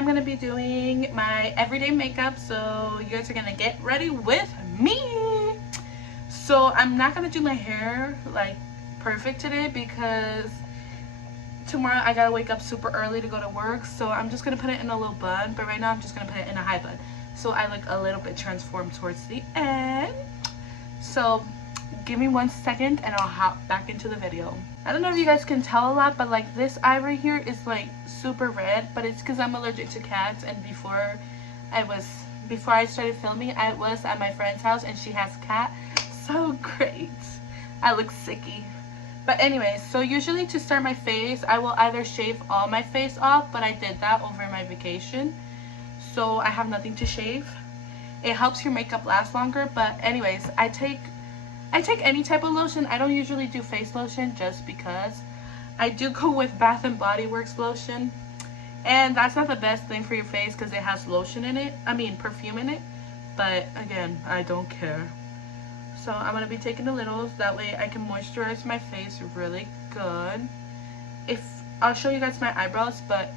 I'm gonna be doing my everyday makeup, so you guys are gonna get ready with me. So I'm not gonna do my hair like perfect today because tomorrow I gotta wake up super early to go to work, so I'm just gonna put it in a little bun, but right now I'm just gonna put it in a high bun so I look a little bit transformed towards the end. So give me 1 second and I'll hop back into the video. I don't know if you guys can tell a lot, but like this eye right here is like super red, but it's because I'm allergic to cats, and before I started filming, I was at my friend's house and she has cat. So great. I look sicky. But anyways, so usually to start my face, I will either shave all my face off, but I did that over my vacation, so I have nothing to shave. It helps your makeup last longer. But anyways, I take any type of lotion. I don't usually do face lotion just because. I do go with Bath and Body Works lotion, and that's not the best thing for your face because it has lotion in it, perfume in it, but again, I don't care. So I'm going to be taking a little, that way I can moisturize my face really good. I'll show you guys my eyebrows, but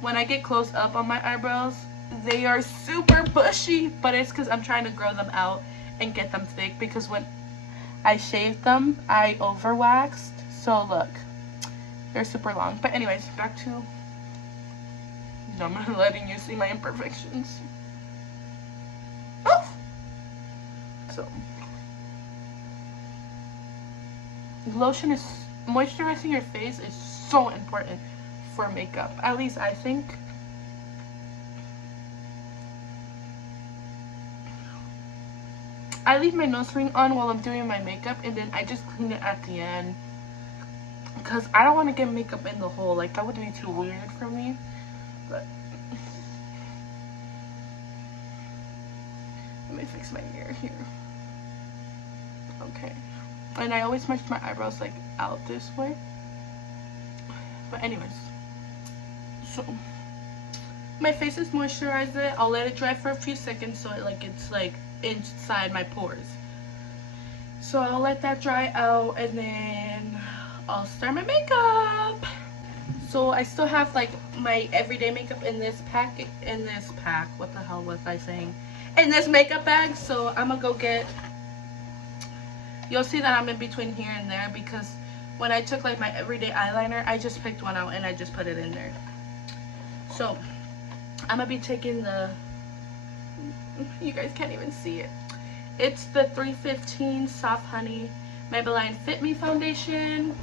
when I get close up on my eyebrows, they are super bushy, but it's because I'm trying to grow them out and get them thick, because when I shaved them, I overwaxed, so look, they're super long. But anyways, back to, I'm letting you see my imperfections. Oh! So moisturizing your face is so important for makeup, at least I think. I leave my nose ring on while I'm doing my makeup, and then I just clean it at the end because I don't want to get makeup in the hole. Like, that would be too weird for me. But let me fix my hair here. Okay. And I always make my eyebrows like out this way. But anyways, so my face is moisturized. I'll let it dry for a few seconds so it's like inside my pores. So I'll let that dry out and then I'll start my makeup. So I still have like my everyday makeup in this pack. What the hell was I saying? In this makeup bag. So I'm gonna go get. You'll see that I'm in between here and there because when I took like my everyday eyeliner, I just picked one out and I just put it in there. So I'm gonna be taking the, you guys can't even see it. It's the 315 Soft Honey Maybelline Fit Me foundation.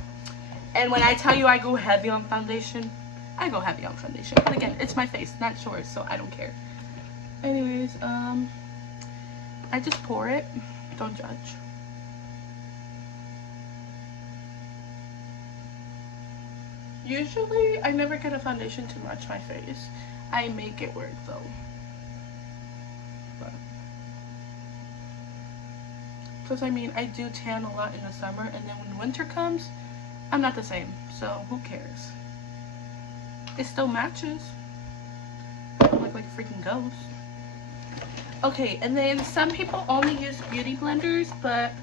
And when I tell you I go heavy on foundation, I go heavy on foundation. But again, it's my face, not yours, so I don't care. Anyways, I just pour it. Don't judge. Usually, I never get a foundation to match my face. I make it work though. Because I do tan a lot in the summer, and then when winter comes, I'm not the same. So who cares? It still matches. I don't look like a freaking ghost. Okay, and then some people only use beauty blenders, but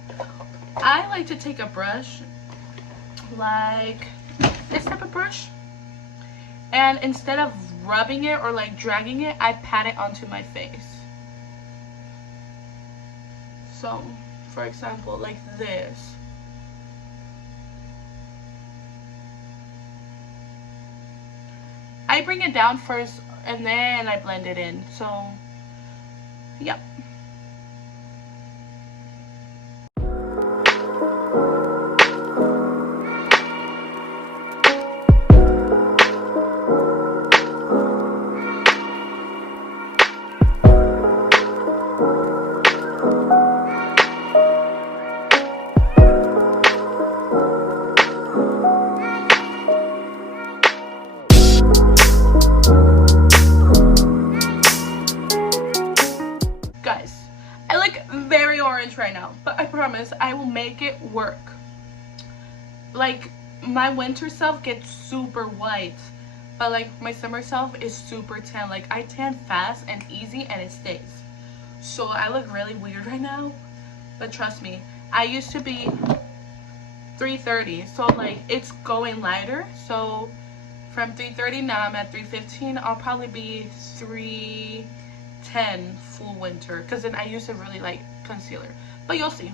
I like to take a brush, like this type of brush, and instead of rubbing it or like dragging it, I pat it onto my face. So for example, like this. I bring it down first and then I blend it in. So yep. Right now, but I promise I will make it work. Like, my winter self gets super white, but like my summer self is super tan. Like, I tan fast and easy and it stays. So I look really weird right now, but trust me, I used to be 330, so like it's going lighter. So from 3:30. Now I'm at 3:15. I'll probably be 3:10 full winter, because then I use a really light concealer, but you'll see.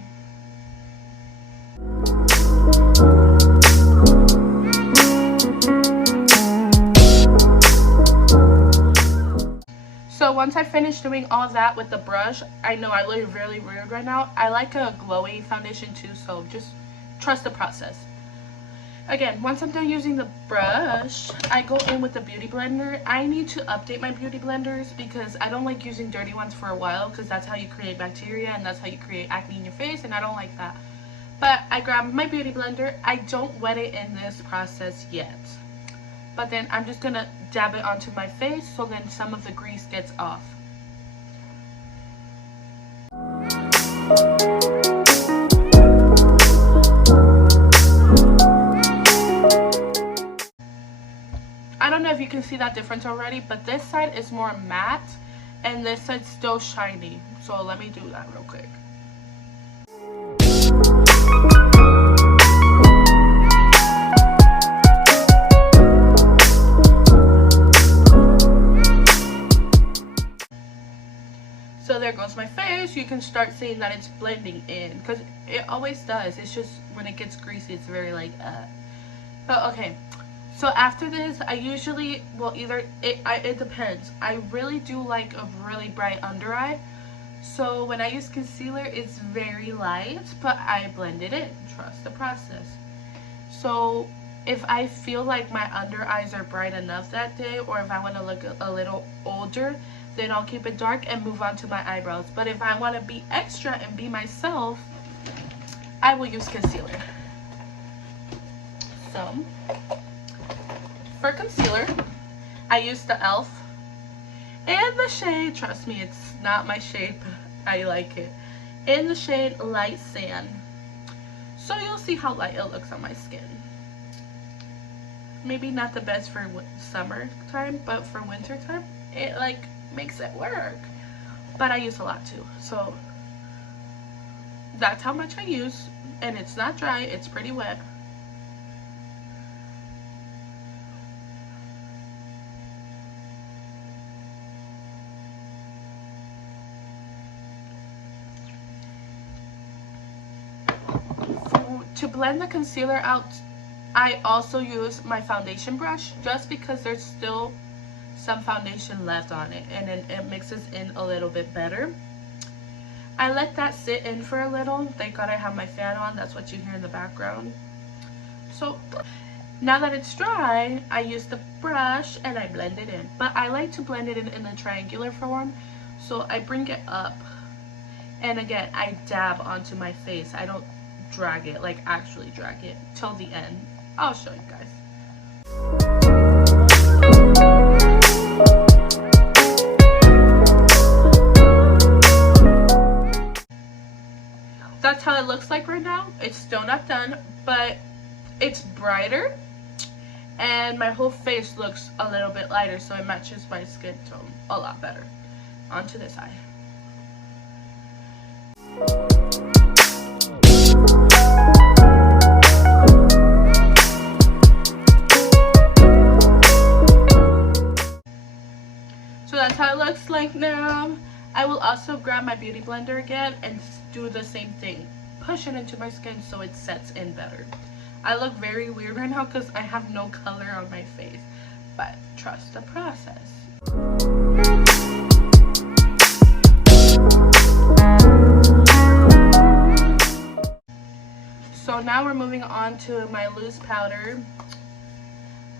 So once I finish doing all that with the brush, I know I look really weird right now. I like a glowy foundation too, so just trust the process. Again, once I'm done using the brush, I go in with the beauty blender. I need to update my beauty blenders because I don't like using dirty ones for a while, because that's how you create bacteria and that's how you create acne in your face, and I don't like that. But I grab my beauty blender. I don't wet it in this process yet, but then I'm just gonna dab it onto my face so then some of the grease gets off. I don't know if you can see that difference already, but this side is more matte and this side's still shiny. So let me do that real quick. So there goes my face. You can start seeing that it's blending in, because it always does. It's just when it gets greasy, it's very like But okay, so after this, I usually, well, either it depends. I really do like a really bright under eye, so when I use concealer, it's very light, but I blend it in. Trust the process. So if I feel like my under eyes are bright enough that day, or if I want to look a little older, then I'll keep it dark and move on to my eyebrows. But if I want to be extra and be myself, I will use concealer. So for concealer, I use the e.l.f. and the shade, trust me, it's not my shade, but I like it, in the shade Light Sand. So you'll see how light it looks on my skin. Maybe not the best for summertime, but for winter time, it like makes it work. But I use a lot too, so that's how much I use, and it's not dry, it's pretty wet. To blend the concealer out, I also use my foundation brush, just because there's still some foundation left on it, and then it mixes in a little bit better. I let that sit in for a little. Thank God I have my fan on. That's what you hear in the background. So now that it's dry, I use the brush and I blend it in. But I like to blend it in a triangular form. So I bring it up, and again, I dab onto my face. I don't drag it, like actually drag it till the end. I'll show you guys. That's how it looks like right now. It's still not done, but it's brighter, and my whole face looks a little bit lighter, so it matches my skin tone a lot better. Onto this eye. So that's how it looks like now. I will also grab my beauty blender again and do the same thing. Push it into my skin so it sets in better. I look very weird right now because I have no color on my face, but trust the process. So now we're moving on to my loose powder.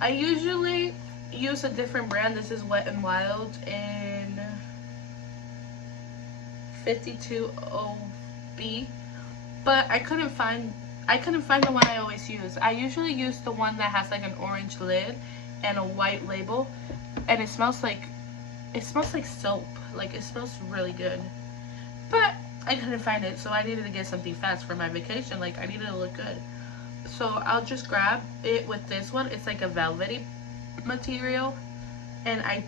I usually use a different brand. This is Wet n Wild in 52OB, but I couldn't find the one I always use. I usually use the one that has like an orange lid and a white label, and it smells like soap. Like, it smells really good, but I couldn't find it, so I needed to get something fast for my vacation. Like, I needed to look good, so I'll just grab it with this one. It's like a velvety material, and I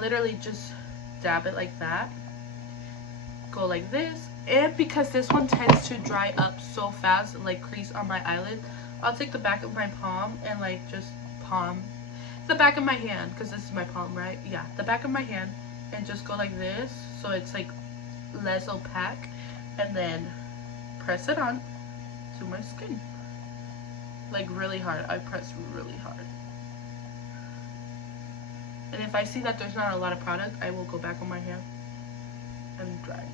literally just dab it like that, go like this. And because this one tends to dry up so fast, like crease on my eyelid, I'll take the back of my palm and like just palm, the back of my hand, because this is my palm, right? Yeah, the back of my hand, and just go like this so it's like less opaque, and then press it on to my skin, like really hard. I press really hard, and if I see that there's not a lot of product, I will go back on my hand and drag it.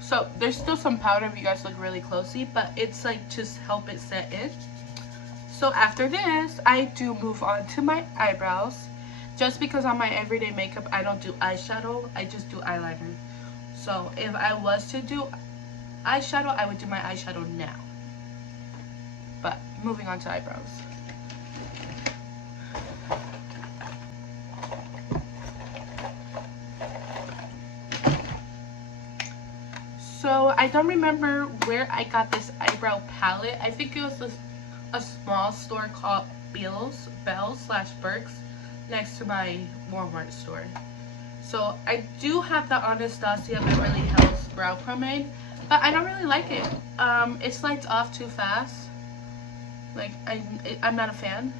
So there's still some powder if you guys look really closely, but it's like just help it set in. So after this, I do move on to my eyebrows. Just because on my everyday makeup I don't do eyeshadow, I just do eyeliner. So if I was to do eyeshadow, I would do my eyeshadow now. But moving on to eyebrows. So I don't remember where I got this eyebrow palette. I think it was a small store called Bells/Burks next to my Walmart store. So I do have the Anastasia Beverly Hills brow pomade, but I don't really like it. It slides off too fast. Like I'm not a fan.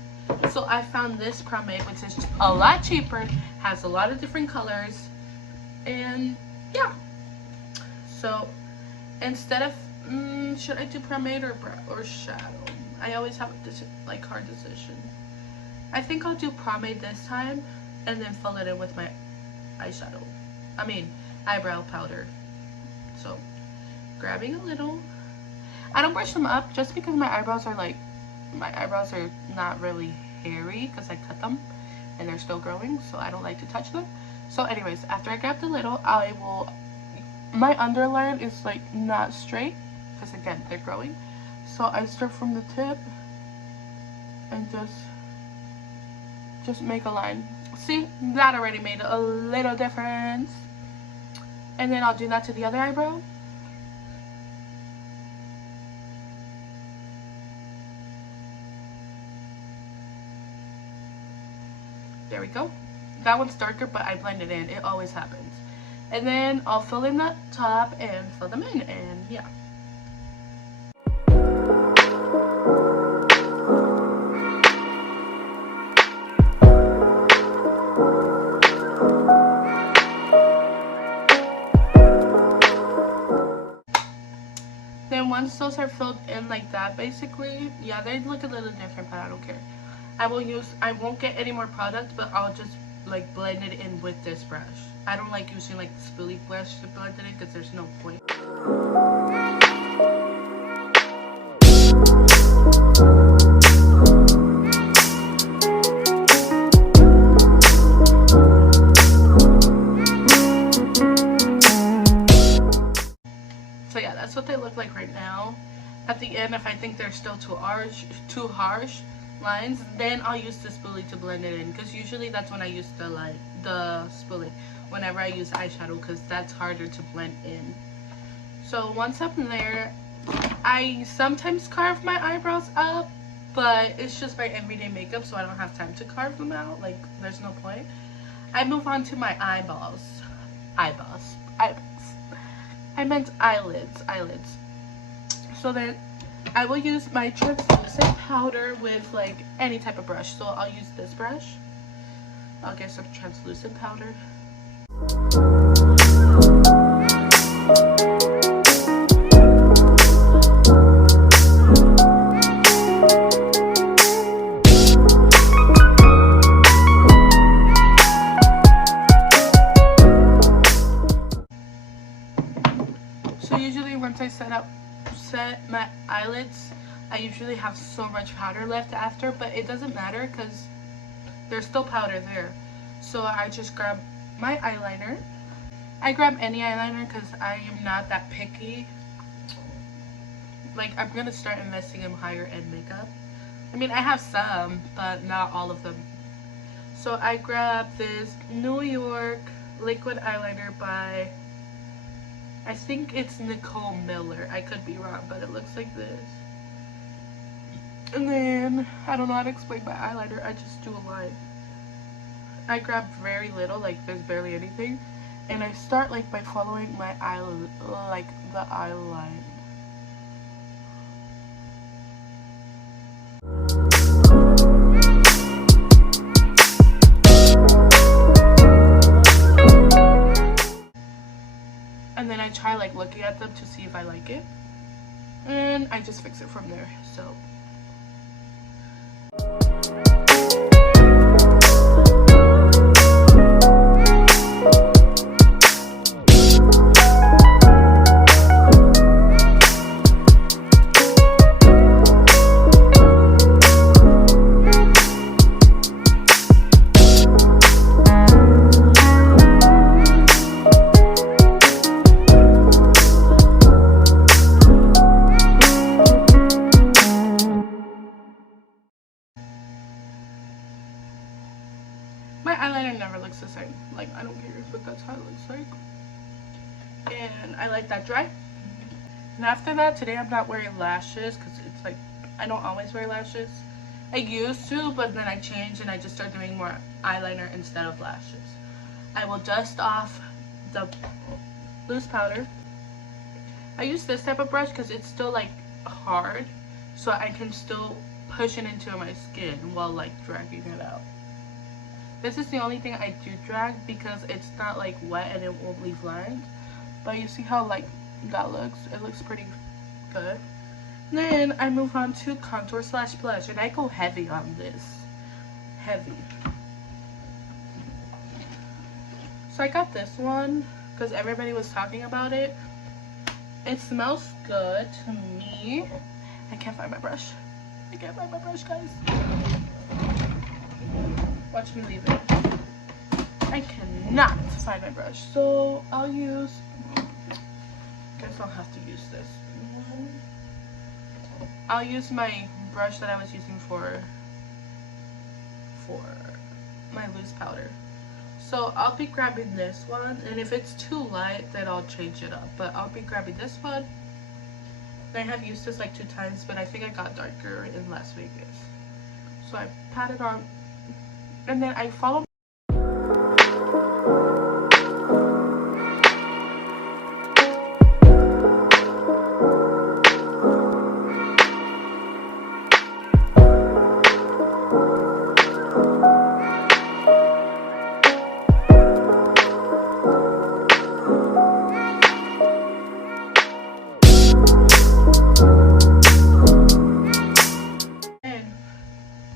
So I found this pomade, which is just a lot cheaper, has a lot of different colors, and yeah. So instead of should I do pomade or shadow? I always have this like hard decision. I think I'll do pomade this time and then fill it in with my eyeshadow. I mean eyebrow powder. So grabbing a little. I don't brush them up just because my eyebrows are not really hairy because I cut them and they're still growing, so I don't like to touch them. So anyways, after I grab the little, my underline is like not straight because again they're growing, so I start from the tip and just make a line. See, that already made a little difference. And then I'll do that to the other eyebrow. There we go. That one's darker, but I blend it in. It always happens. And then I'll fill in the top and fill them in, and yeah. Then once those are filled in like that, basically, yeah, they look a little different, but I don't care. I won't get any more product, but I'll just like blend it in with this brush. I don't like using like the spoolie brush to blend it in because there's no point. So yeah, that's what they look like right now. At the end, if I think they're still too harsh lines, then I'll use the spoolie to blend it in, because usually that's when I use the spoolie whenever I use eyeshadow, because that's harder to blend in. So once I'm there, I sometimes carve my eyebrows up, but it's just my everyday makeup, so I don't have time to carve them out. Like, there's no point. I move on to my eyeballs. I meant eyelids. So then I will use my translucent powder with like any type of brush. So I'll use this brush. I'll get some translucent powder. So usually once I set my eyelids, I usually have so much powder left after, but it doesn't matter because there's still powder there. So I just grab my eyeliner. I grab any eyeliner because I am not that picky. Like, I'm gonna start investing in higher end makeup. I mean, I have some, but not all of them. So I grab this New York liquid eyeliner by, I think it's Nicole Miller. I could be wrong, but it looks like this. And then I don't know how to explain my eyeliner. I just do a line. I grab very little, like there's barely anything, and I start like by following my eyelid, like the eye line. And then I try like looking at them to see if I like it, and I just fix it from there. So my eyeliner never looks the same. Like, I don't care, but that's how it looks like. And I let that dry. And after that, today I'm not wearing lashes because it's like, I don't always wear lashes. I used to, but then I changed and I just started doing more eyeliner instead of lashes. I will dust off the loose powder. I use this type of brush because it's still like hard, so I can still push it into my skin while like dragging it out. This is the only thing I do drag because it's not like wet and it won't leave lines. But you see how like that looks? It looks pretty good. Then I move on to contour slash blush, and I go heavy on this. Heavy. So I got this one because everybody was talking about it. It smells good to me. I can't find my brush. I can't find my brush, guys. Watch me leave it. I cannot find my brush, so I'll use, guess I'll have to use this one. I'll use my brush that I was using for my loose powder. So I'll be grabbing this one, and if it's too light, then I'll change it up. But I'll be grabbing this one. And I have used this like 2 times, but I think I got darker in Las Vegas. So I pat it on, and then I follow.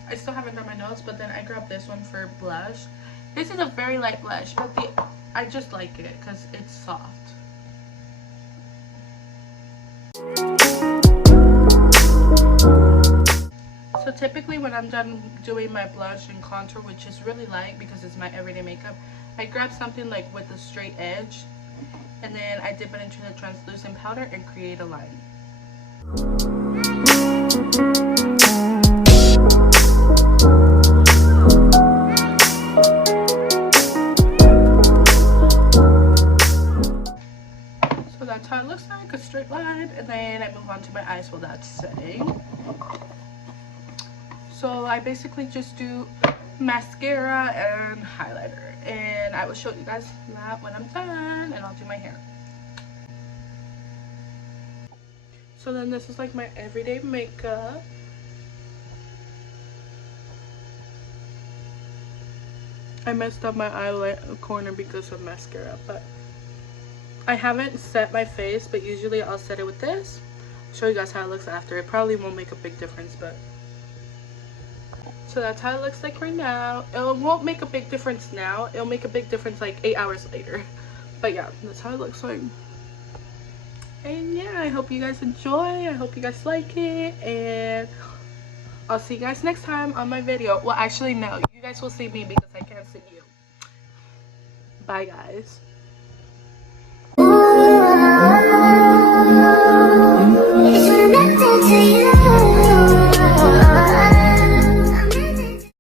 I still haven't done my nose, but then I grabbed this one for blush. This is a very light blush, but I just like it because it's soft. So typically when I'm done doing my blush and contour, which is really light because it's my everyday makeup, I grab something like with a straight edge, and then I dip it into the translucent powder and create a line. So that's how it looks like, a straight line, and then I move on to my eyes while that's setting. So I basically just do mascara and highlighter, and I will show you guys that when I'm done, and I'll do my hair. So then this is like my everyday makeup. I messed up my eyeliner corner because of mascara, but I haven't set my face, but usually I'll set it with this. I'll show you guys how it looks after. It probably won't make a big difference, but so that's how it looks like right now. It won't make a big difference now. It'll make a big difference like 8 hours later. But yeah, that's how it looks like. And yeah, I hope you guys enjoy. I hope you guys like it. And I'll see you guys next time on my video. Well, actually, no. You guys will see me because I can't see you. Bye, guys.